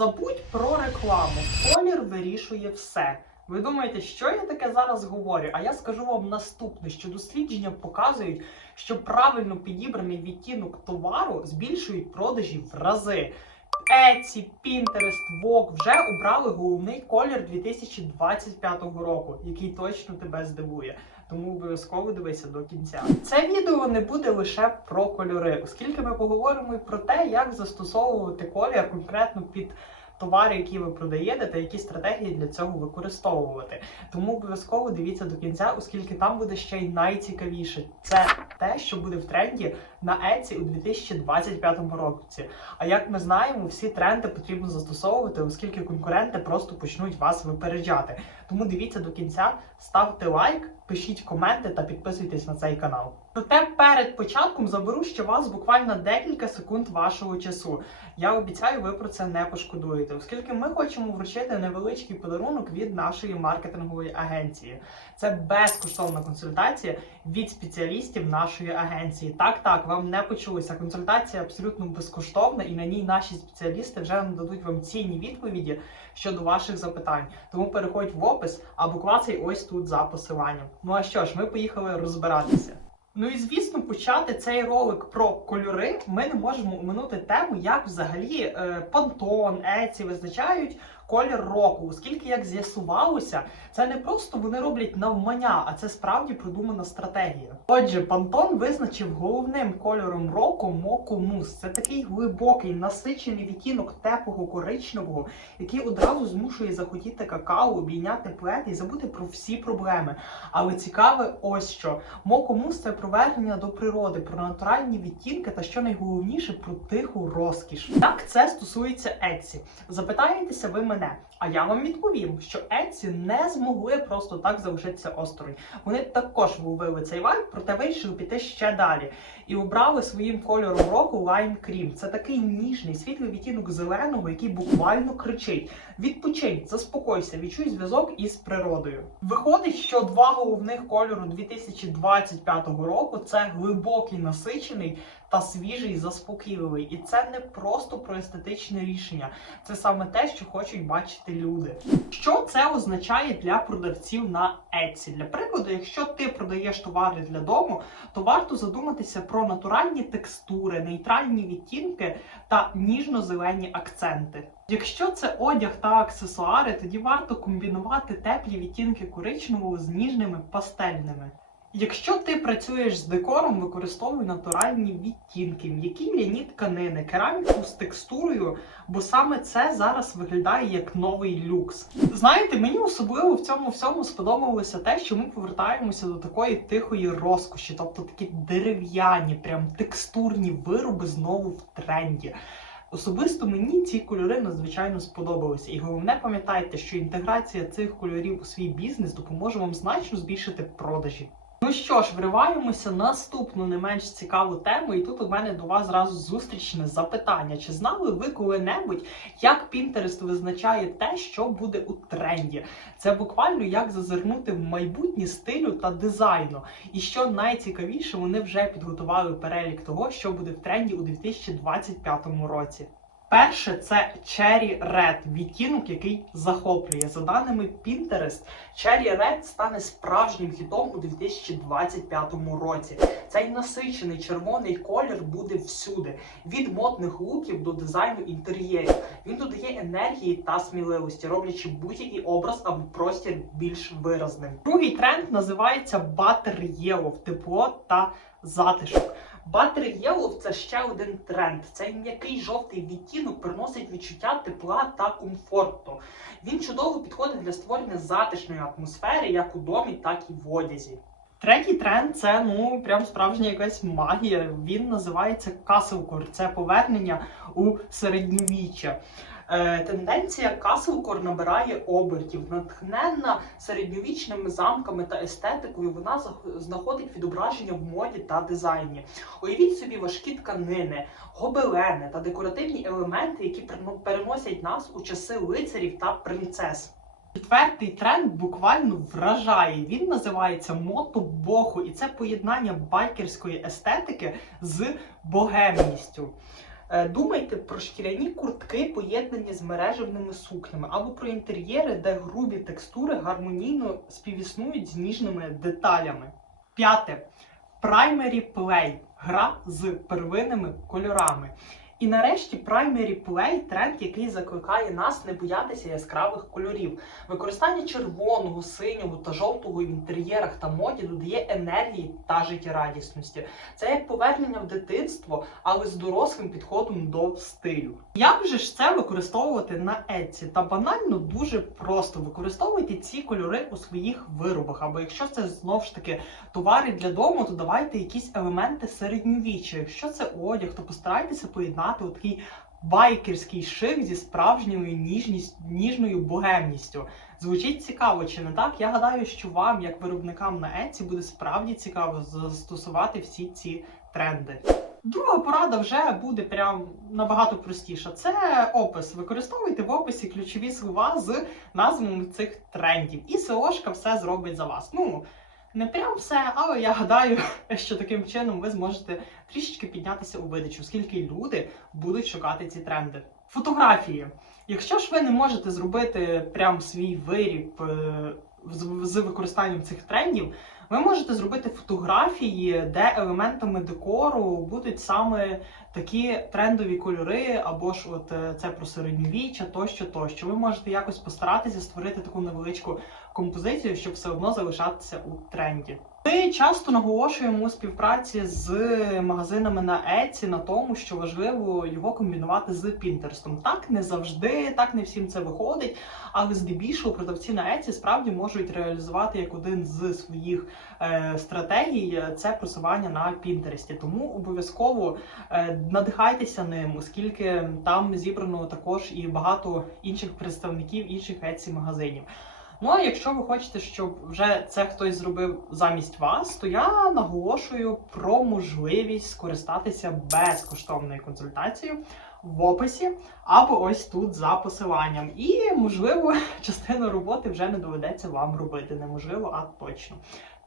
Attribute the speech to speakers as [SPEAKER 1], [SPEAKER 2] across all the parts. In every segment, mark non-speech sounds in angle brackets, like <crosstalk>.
[SPEAKER 1] Забудь про рекламу. Колір вирішує все. Ви думаєте, що я таке зараз говорю? А я скажу вам наступне: що дослідження показують, що правильно підібраний відтінок товару збільшують продажі в рази. Etsy, Pinterest, Vogue вже обрали головний колір 2025 року, який точно тебе здивує. Тому обов'язково дивися до кінця. Це відео не буде лише про кольори, оскільки ми поговоримо і про те, як застосовувати колір конкретно під товари, які ви продаєте, та які стратегії для цього використовувати. Тому обов'язково дивіться до кінця, оскільки там буде ще й найцікавіше. Це те, що буде в тренді на Etsy у 2025 році. А як ми знаємо, всі тренди потрібно застосовувати, оскільки конкуренти просто почнуть вас випереджати. Тому дивіться до кінця, ставте лайк, пишіть коменти та підписуйтесь на цей канал. Проте перед початком заберу ще вас буквально декілька секунд вашого часу. Я обіцяю, ви про це не пошкодуєте, оскільки ми хочемо вручити невеличкий подарунок від нашої маркетингової агенції. Це безкоштовна консультація від спеціалістів нашої агенції. Так, так, вам не почулося. Консультація абсолютно безкоштовна, і на ній наші спеціалісти вже нададуть вам цінні відповіді щодо ваших запитань. Тому переходь в опис або клацай ось тут за посиланням. Ну а що ж, ми поїхали розбиратися. Ну і звісно, почати цей ролик про кольори ми не можемо оминути тему, як взагалі е, Etsy визначають колір року, оскільки як з'ясувалося, це не просто вони роблять навмання, а це справді продумана стратегія. Отже, Pantone визначив головним кольором року Моку Мус. Це такий глибокий, насичений відтінок теплого коричневого, який одразу змушує захотіти какао, обійняти плед і забути про всі проблеми. Але цікаве ось що. Моку Мус це провернення до природи, про натуральні відтінки та що найголовніше про тиху розкіш. Так це стосується Etsy. Запитаєтеся ви мене, а я вам відповім, що Etsy не змогли просто так залишитися осторонь. Вони також вловили цей вайб, проте вирішили піти ще далі і обрали своїм кольором року Lime Cream. Це такий ніжний світлий відтінок зеленого, який буквально кричить: відпочинь, заспокойся, відчуй зв'язок із природою. Виходить, що два головних кольору 2025 року це глибокий насичений та свіжий заспокійливий. І це не просто про естетичне рішення, це саме те, що хочуть бачити люди. Що це означає для продавців на Etsy? Для прикладу, якщо ти продаєш товари для дому, то варто задуматися про натуральні текстури, нейтральні відтінки та ніжно-зелені акценти. Якщо це одяг та аксесуари, тоді варто комбінувати теплі відтінки коричневого з ніжними пастельними. Якщо ти працюєш з декором, використовуй натуральні відтінки, м'які ляні тканини, кераміку з текстурою, бо саме це зараз виглядає як новий люкс. Знаєте, мені особливо в цьому всьому сподобалося те, що ми повертаємося до такої тихої розкоші, тобто такі дерев'яні, прям текстурні вироби знову в тренді. Особисто мені ці кольори надзвичайно сподобалися, і головне пам'ятайте, що інтеграція цих кольорів у свій бізнес допоможе вам значно збільшити продажі. Ну що ж, вриваємося на наступну не менш цікаву тему, і тут у мене до вас зразу зустрічне запитання. Чи знали ви коли-небудь, як Pinterest визначає те, що буде у тренді? Це буквально як зазирнути в майбутнє стилю та дизайну. І що найцікавіше, вони вже підготували перелік того, що буде в тренді у 2025 році. Перше це Cherry Red, відтінок, який захоплює. За даними Pinterest, Cherry Red стане справжнім хітом у 2025 році. Цей насичений червоний колір буде всюди, від модних луків до дизайну інтер'єрів. Він додає енергії та сміливості, роблячи будь-який образ або простір більш виразним. Другий тренд називається Butter Yellow – тепло та затишок. Butter Yellow – це ще один тренд. Цей м'який жовтий відтінок приносить відчуття тепла та комфорту. Він чудово підходить для створення затишної атмосфери як у домі, так і в одязі. Третій тренд це ну прям справжня якась магія. Він називається Castlecore. Це повернення у середньовіччя. Е, тенденція Каслкор набирає обертів, натхненна середньовічними замками та естетикою. Вона знаходить відображення в моді та дизайні. Уявіть собі важкі тканини, гобелени та декоративні елементи, які переносять нас у часи лицарів та принцес. Четвертий тренд буквально вражає. Він називається мото боху, і це поєднання байкерської естетики з богемністю. Е, Думайте про шкіряні куртки, поєднані з мережевними сукнями, або про інтер'єри, де грубі текстури гармонійно співіснують з ніжними деталями. П'яте. Primary Play гра з первинними кольорами. І нарешті Primary Play тренд, який закликає нас не боятися яскравих кольорів. Використання червоного, синього та жовтого в інтер'єрах та моді додає енергії та життєрадісності. Це як повернення в дитинство, але з дорослим підходом до стилю. Як же ж це використовувати на Etsy? Та банально дуже просто використовуйте ці кольори у своїх виробах. Або якщо це знов ж таки товари для дому, то давайте якісь елементи середньовіччя. Якщо це одяг, то постарайтеся поєднати такий байкерський шик зі справжньою ніжність, ніжною богемністю. Звучить цікаво, чи не так? Я гадаю, що вам, як виробникам на Etsy, буде справді цікаво застосувати всі ці тренди. Друга порада вже буде прям набагато простіша. Це опис. Використовуйте в описі ключові слова з назвами цих трендів. І SEOшка все зробить за вас. Ну, не прям все, але я гадаю, що таким чином ви зможете трішечки піднятися у видачу, оскільки люди будуть шукати ці тренди. Фотографії. Якщо ж ви не можете зробити прям свій виріб е, з, з використанням цих трендів, ви можете зробити фотографії, де елементами декору будуть саме такі трендові кольори, або ж от е, це про середньовіччя, тощо, тощо. Ви можете якось постаратися створити таку невеличку композицію, щоб все одно залишатися у тренді. Ми часто наголошуємо у співпраці з магазинами на Etsy на тому, що важливо його комбінувати з Пінтерстом. Так не завжди, так не всім це виходить, але здебільшого продавці на Etsy справді можуть реалізувати як один з своїх е, стратегій це просування на Пінтересті. Тому обов'язково е, надихайтеся ним, оскільки там зібрано також і багато інших представників інших Etsy магазинів. Ну а якщо ви хочете, щоб вже це хтось зробив замість вас, то я наголошую про можливість скористатися безкоштовною консультацією в описі або ось тут за посиланням. І можливо, <laughs> частину роботи вже не доведеться вам робити. Неможливо, а точно.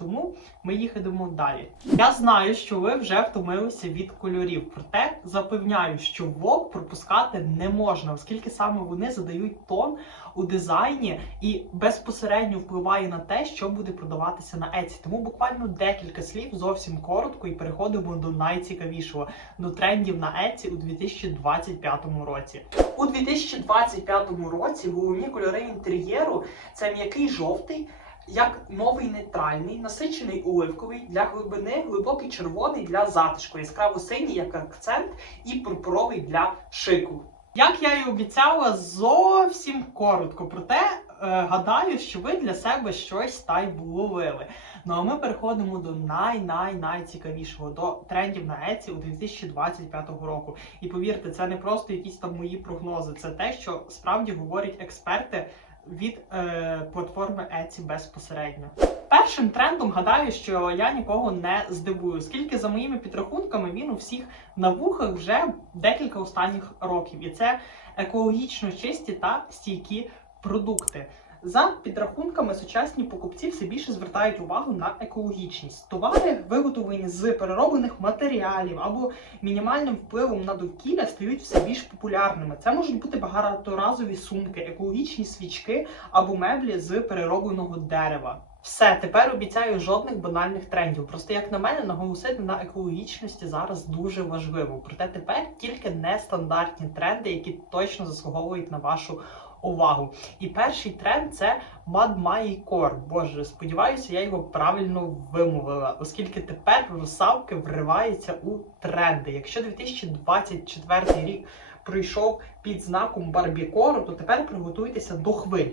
[SPEAKER 1] Тому ми їхаємо далі. Я знаю, що ви вже втомилися від кольорів, проте запевняю, що вок пропускати не можна, оскільки саме вони задають тон у дизайні і безпосередньо впливає на те, що буде продаватися на Etsy. Тому буквально декілька слів зовсім коротко і переходимо до найцікавішого до трендів на Etsy у 2025 році. У 2025 році головні кольори інтер'єру це м'який жовтий як новий нейтральний, насичений оливковий для глибини, глибокий червоний для затишку, яскраво синій як акцент і пурпуровий для шику. Як я і обіцяла, зовсім коротко, проте е, гадаю, що ви для себе щось та й вловили. Ну а ми переходимо до най-най-найцікавішого, до трендів на Etsy у 2025 року. І повірте, це не просто якісь там мої прогнози, це те, що справді говорять експерти від е, платформи Etsy безпосередньо. Першим трендом гадаю, що я нікого не здивую, оскільки за моїми підрахунками він у всіх на вухах вже декілька останніх років, і це екологічно чисті та стійкі продукти. За підрахунками, сучасні покупці все більше звертають увагу на екологічність. Товари, виготовлені з перероблених матеріалів або мінімальним впливом на довкілля, стають все більш популярними. Це можуть бути багаторазові сумки, екологічні свічки або меблі з переробленого дерева. Все, тепер обіцяю жодних банальних трендів. Просто як на мене, наголосити на екологічності зараз дуже важливо. Проте тепер тільки нестандартні тренди, які точно заслуговують на вашу увагу. І перший тренд це Мадмайкор. Боже, сподіваюся, я його правильно вимовила, оскільки тепер русавки вриваються у тренди. Якщо 2024 рік пройшов під знаком Барбікору, то тепер приготуйтеся до хвиль.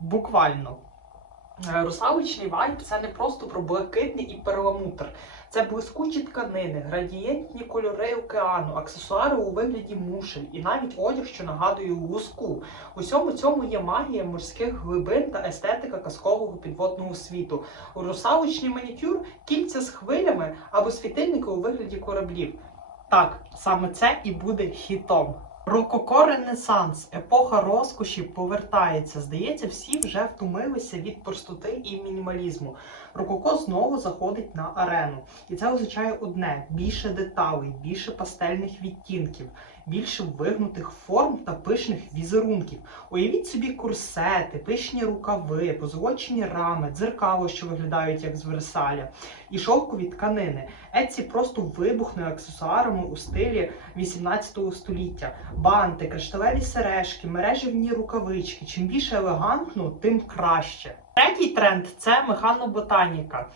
[SPEAKER 1] Буквально. Е, русаличний вайб це не просто про блакитний і перламутр. Це блискучі тканини, градієнтні кольори океану, аксесуари у вигляді мушель і навіть одяг, що нагадує луску. У всьому цьому є магія морських глибин та естетика казкового підводного світу. У манікюр кільця з хвилями або світильники у вигляді кораблів. Так, саме це і буде хітом. Рококо Ренесанс, епоха розкоші повертається. Здається, всі вже втомилися від простоти і мінімалізму. Рококо знову заходить на арену. І це означає одне: більше деталей, більше пастельних відтінків, більше вигнутих форм та пишних візерунків. Уявіть собі курсети, пишні рукави, позолочені рами, дзеркало, що виглядають як з Версаля, і шовкові тканини. Еці просто вибухне аксесуарами у стилі 18 століття. Банти, кришталеві сережки, мережевні рукавички. Чим більше елегантно, тим краще. Третій тренд це механоботаніка.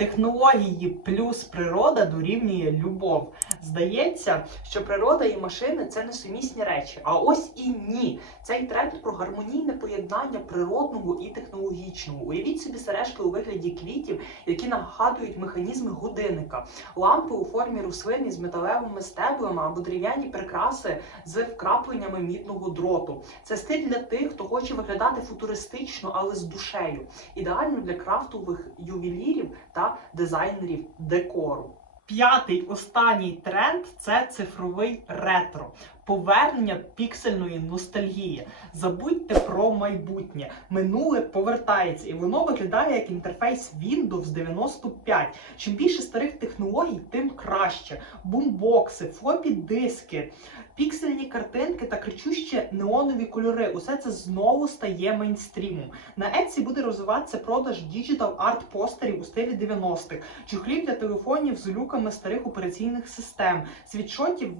[SPEAKER 1] Технології плюс природа дорівнює любов. Здається, що природа і машини це несумісні речі. А ось і ні. Цей тренд про гармонійне поєднання природного і технологічного. Уявіть собі сережки у вигляді квітів, які нагадують механізми годинника, лампи у формі рослин з металевими стеблами або дерев'яні прикраси з вкрапленнями мідного дроту. Це стиль для тих, хто хоче виглядати футуристично, але з душею. Ідеально для крафтових ювелірів та дизайнерів декору. П'ятий останній тренд це цифровий ретро. Повернення піксельної ностальгії. Забудьте про майбутнє. Минуле повертається, і воно виглядає як інтерфейс Windows 95. Чим більше старих технологій, тим краще. Бумбокси, флопі диски, піксельні картинки та кричущі неонові кольори. Усе це знову стає мейнстрімом. На Etsy буде розвиватися продаж діджитал арт постерів у стилі 90-х, чохлів для телефонів з люками старих операційних систем, світшотів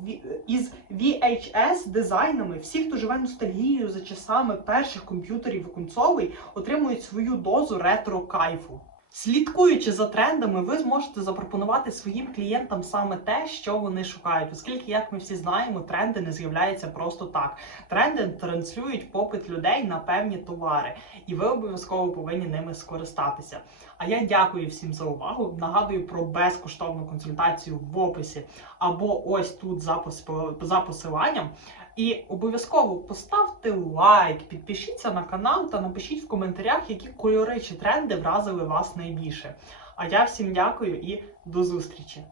[SPEAKER 1] із VHS дизайнами. Всі, хто живе ностальгією за часами перших комп'ютерів у консолей, отримують свою дозу ретро кайфу. Слідкуючи за трендами, ви зможете запропонувати своїм клієнтам саме те, що вони шукають, оскільки, як ми всі знаємо, тренди не з'являються просто так. Тренди транслюють попит людей на певні товари, і ви обов'язково повинні ними скористатися. А я дякую всім за увагу. Нагадую про безкоштовну консультацію в описі або ось тут за пос- за посиланням. І обов'язково поставте лайк, підпишіться на канал та напишіть в коментарях, які кольори чи тренди вразили вас найбільше. А я всім дякую і до зустрічі!